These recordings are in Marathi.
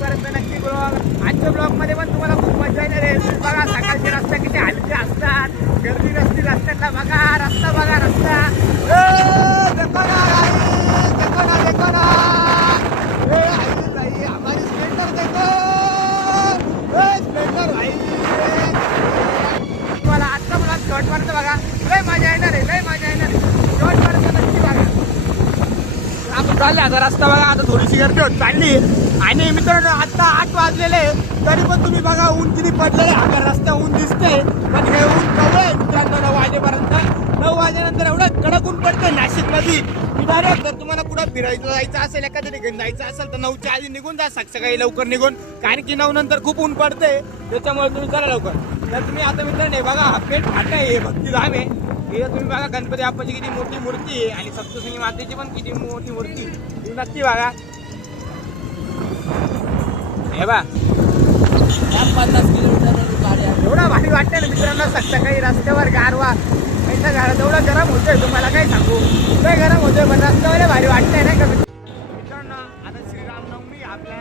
शेवटपर्यंत नक्की ब्लॉग. आजच्या ब्लॉग मध्ये पण तुम्हाला खूप मजा येणार आहे. बघा सकाळचे रस्ते किती हलके असतात, गर्दी नसती रस्त्यातला. बघा रस्ता, बघा रस्ता. देखो ना देखो ना. हमारी स्प्लेंडर देखो, स्प्लेंडर भाई. तुम्हाला आजचा ब्लॉग शेवटपर्यंत बघा, लय मजा येणार आहे, लय मजा येणार आहे. शेवटपर्यंत नक्की बघा. आपण चालले आता रस्ता बघा, आता थोडीशी गर्दी होत चालली. आणि मित्रांनो आता 8 वाजलेले तरी पण तुम्ही बघा ऊन किती पडलेले. आता रस्ता ऊन दिसते पण हे ऊन कवळ आहे मित्रांनो. 9 वाजेपर्यंत, 9 वाजेनंतर एवढं कडक ऊन पडतं नाशिक मध्ये. डायरेक्ट जर तुम्हाला कुठं फिरायचं जायचं असेल, एखाद्या ठिकाणी जायचं असेल तर 9च्या आधी निघून जा, सकाळी लवकर निघून. कारण की 9 नंतर खूप ऊन पडते, त्याच्यामुळे तुम्ही चला लवकर. तर तुम्ही आता मित्रांनो बघा हा पेठ फाटा आहे, भक्तीधाम आहे. हे तुम्ही बघा गणपती बाप्पाची किती मोठी मूर्ती आहे आणि सप्तशृंगी मातेची पण किती मोठी मूर्ती. तुम्ही नक्की बघा. हे बा 50 किलोमीटर गाडी एवढा भारी वाटतंय ना मित्रांनो. सकाळी रस्त्यावर गारवा, त्यांच्या घरात एवढं गरम होतोय तुम्हाला काय सांगू. लय गरम होतोय पण रस्त्यावर भारी वाटतंय नाही का मित्रांनो. आता श्रीरामनवमी आपल्या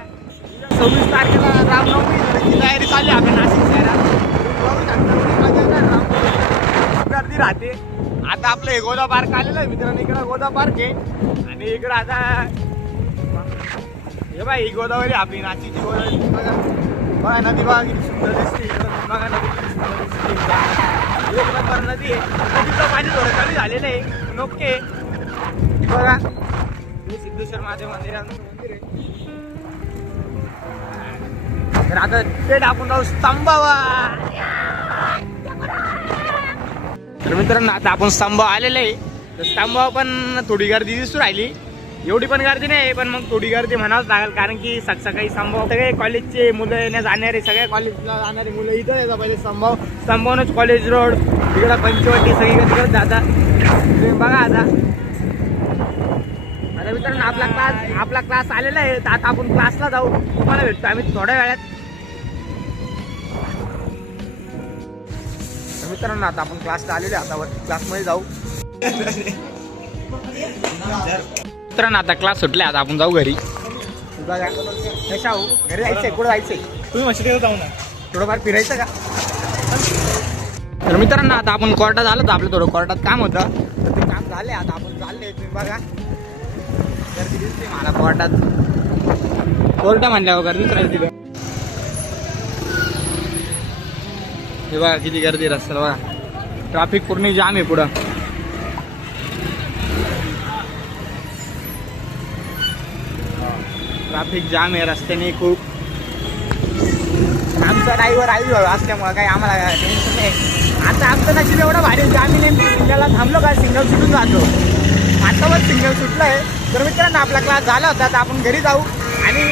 26 तारखेला रामनवमी तयारी चालली आपल्या नाशिक शहरात. गर्दी राहते. आता आपलं हे गोदा पार्क आलेलं आहे मित्रांनो. इकडं गोदा पार्क आहे आणि इकडं आता हे बाई ही गोदावरी आपली नाशिकची गोदावरी. बघा बघा नदी बघा किती सुंदर दिसते. इकडं बघा नदी किती सुंदर दिसते. एक नंबर नदी आहे. नदीचं पाणी थोडं कमी झालेलं आहे नोके. बघा हे सिद्धेश्वर महादेव मंदिर आहे. तर आता ते आपण जाऊ स्तंभावर. तर मित्रांनो आता आपण स्तंभ आलेले आहे. तर स्तंभावर पण थोडी गर्दी दिसू राहिली. एवढी पण गर्दी नाही पण मग थोडी गर्दी म्हणावंच लागेल. कारण की सकाळी स्तंभावर सगळे कॉलेजचे मुलं येण्या जाणारे, सगळ्या कॉलेजला जाणारे मुलं इथं येतात पहिले स्तंभावरच कॉलेज रोड, तिकडं पंचवटी सगळीकडे तिकडे जातात. तुम्ही बघा आता मित्रांनो आपला क्लास आलेला आहे. तर आता आपण क्लासला जाऊ. तुम्हाला भेटतो आम्ही थोड्या वेळात. मित्रांनो आता आपण क्लासला आलेले, आता वरती क्लासमध्ये जाऊ. मित्रांनो आता क्लास सुटले, आता आपण जाऊ घरी. बघा कशा हो घरी जायचंय, कुठं जायचंय तुम्ही मशीदला जाऊ ना, थोडंफार फिरायचं का. तर मित्रांनो आता आपण कोर्टात आलो तर आपलं थोडं कोर्टात काम होतं, तर ते काम झाले. आता आपण चालले. तुम्ही बघा गर्दी दिसते मला कोर्टात. कोर्ट म्हणल्यावर गर्दीच राहील तिथं. हे बघा किती गर्दी रस्त्याला. बघा ट्रॅफिक पूर्ण जाम आहे पुढं. ट्रॅफिक जाम आहे रस्त्याने खूप. आमचा ड्रायव्हर असल्यामुळं काही आम्हाला टेन्शन नाही. आता आमचं नशीब एवढं भारी आम्ही नेमकी सिंगलला थांबलो का सिंगल सुटून जातो. आतावर सिंगल सुटलं आहे. तर मित्रांनो आपला क्लास झाला होता, तर आपण घरी जाऊ. आणि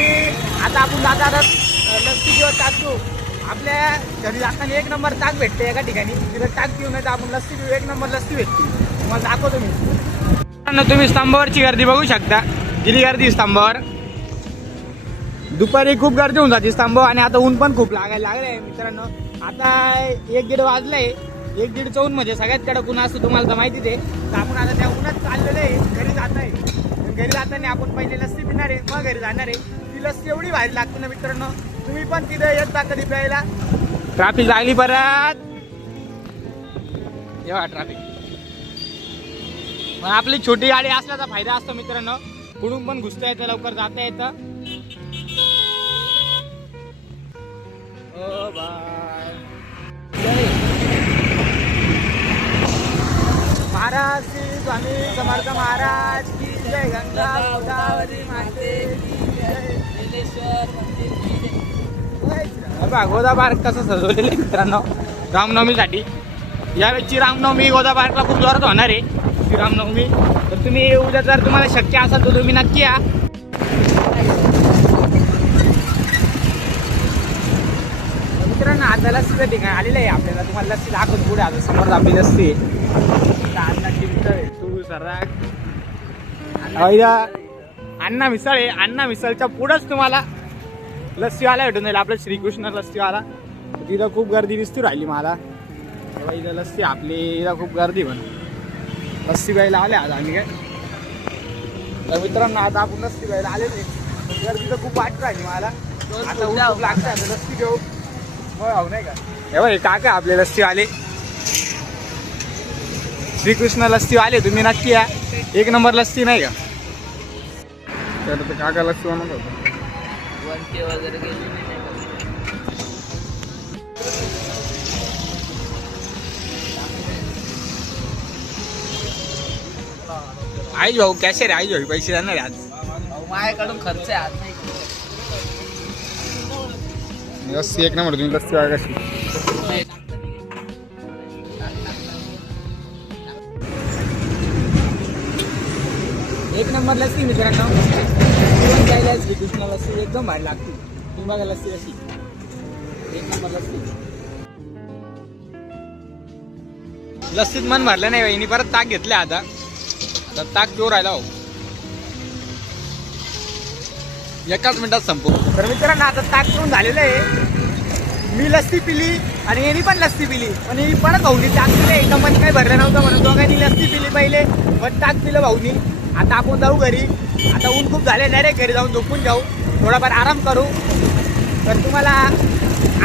आता आपण जाता लस्सी किंवा ताकू आपल्या घरी जाताना 1 नंबर ताक भेटते एका ठिकाणी. तिथं ताक पिऊन नाही तर आपण लस्सी पिऊ. 1 नंबर लस्सी भेटते. तुम्हाला दाखवतो मी. तुम्ही स्तंभावरची गर्दी बघू शकता, किती गर्दी स्तंभावर. दुपारी खूप गर्दी होऊन जाते स्तंभ. आणि आता ऊन पण खूप लागायला लागले मित्रांनो. आता 1-1:30 वाजले. 1-1:30 ऊन म्हणजे सगळ्यात कडक ऊन असतं, तुम्हाला तर माहितीच आहे. तर आपण आता त्या उन्हात चाललेलं आहे. घरी जात आहे. घरी जाताना आपण पहिले लस्सी पिणार आहे, मग घरी जाणार आहे. ती लस्सी एवढी भारी लागते ना मित्रांनो. तुम्ही पण तिथे येता कधी प्यायला. ट्रॅफिक लागली परत. एवढा ट्रॅफिक. पण आपली छोटी गाडी असल्याचा फायदा असतो मित्रांनो. पुढून पण घुसता येतं, लवकर जाता येतं. महाराज श्री स्वामी समर्थ महाराज की जय. गंगा गोदावरी माते की जय. गोदा पार्क कसं सजवलेलं आहे मित्रांनो रामनवमीसाठी. यावेळची रामनवमी गोदा पार्कला खूप जोरात होणार आहे श्रीरामनवमी. तर तुम्ही उद्या जर तुम्हाला शक्य असेल तर तुम्ही नक्की या. मित्रांनो आता लस्सीचं ठिकाण आलेलं आहे आपल्याला. तुम्हाला लस्सी दाखवतो पुढे. आता समोर आपली लस्सी आहे. तू सर्राक अण्णा मिसळ आहे. अण्णा मिसळच्या पुढंच तुम्हाला लस्सीवाला भेटून जाईल, आपलं श्रीकृष्ण लस्सीवाला. तिथं खूप गर्दी दिसती राहिली मला. इथं लस्सी आपली, इथं खूप गर्दी पण लस्सी प्यायला आले आज आम्ही. काय तर मित्रांनो आता आपण लस्सी प्यायला आलेले. गर्दी तर खूप वाटत राहिली मला. आता ऊन खूप लागतं, आता लस्सी घेऊ मग नाही का. हे बघ, हे काका आपले लस्सी आले, श्रीकृष्ण लस्सी आले, तुम्ही नक्की या, एक नंबर लस्सी नाही का. तर काका लस्सी बनवत होता. 1K वगैरे गेली नाही का? आई भाऊ कॅशे रे, आई भाऊ पैसे जाणार आहे आज. अहो, माझ्याकडून खर्च आहे आज नाही. लस्सी एक नंबर, तुम्ही लस्सी आहे कशी. एक नंबर लस्सी मित्रांनो, द्यायला श्रीकृष्ण लस्सी एकदम भारी लागते. तुम्ही बघा लस्सी कशी, एक नंबर लस्सी. लस्सीत मन भरलं नाही वहिनी, परत ताक घेतले आता, तर ताक पिऊ राहिला हो. एकाच मिनिटात संपू. तर मित्रांनो आता ताक पिऊन झालेलं आहे. मी लस्सी पिली आणि यांनी पण लस्सी पिली, पण ही परत भाऊनी ताक पिले. एकदम मन काही भरलं नव्हतं म्हणून दोघांनी लस्सी पिली पहिले, पण ताक पिलं भाऊनी. आता आपण जाऊ घरी, आता ऊन खूप झाले, डायरेक्ट घरी जाऊन झोपून जाऊ, थोडाफार आराम करू. तर तुम्हाला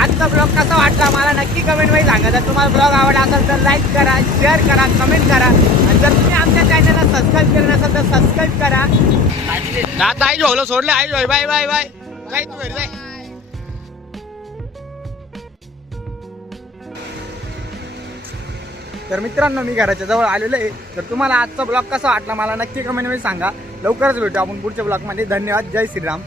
आजचा ब्लॉग कसा वाटला मला नक्की कमेंटमध्ये सांगा. जर तुम्हाला ब्लॉग आवडला असेल तर लाईक करा, शेअर करा, कमेंट करा, आणि जर तुम्ही आमच्या चॅनलला सबस्क्राईब केलं नसेल तर सबस्क्राईब करा. आता आई भाऊला सोडलं, आई भाई बाय बाय बाय बाय, तू घरी जाय. तर मित्रांनो मी घराच्या जवळ आलेलो आहे. तर तुम्हाला आजचा ब्लॉग कसा वाटला मला नक्की कमेंटमध्ये सांगा. लवकरच भेटू आपण पुढच्या ब्लॉगमध्ये. धन्यवाद, जय श्रीराम.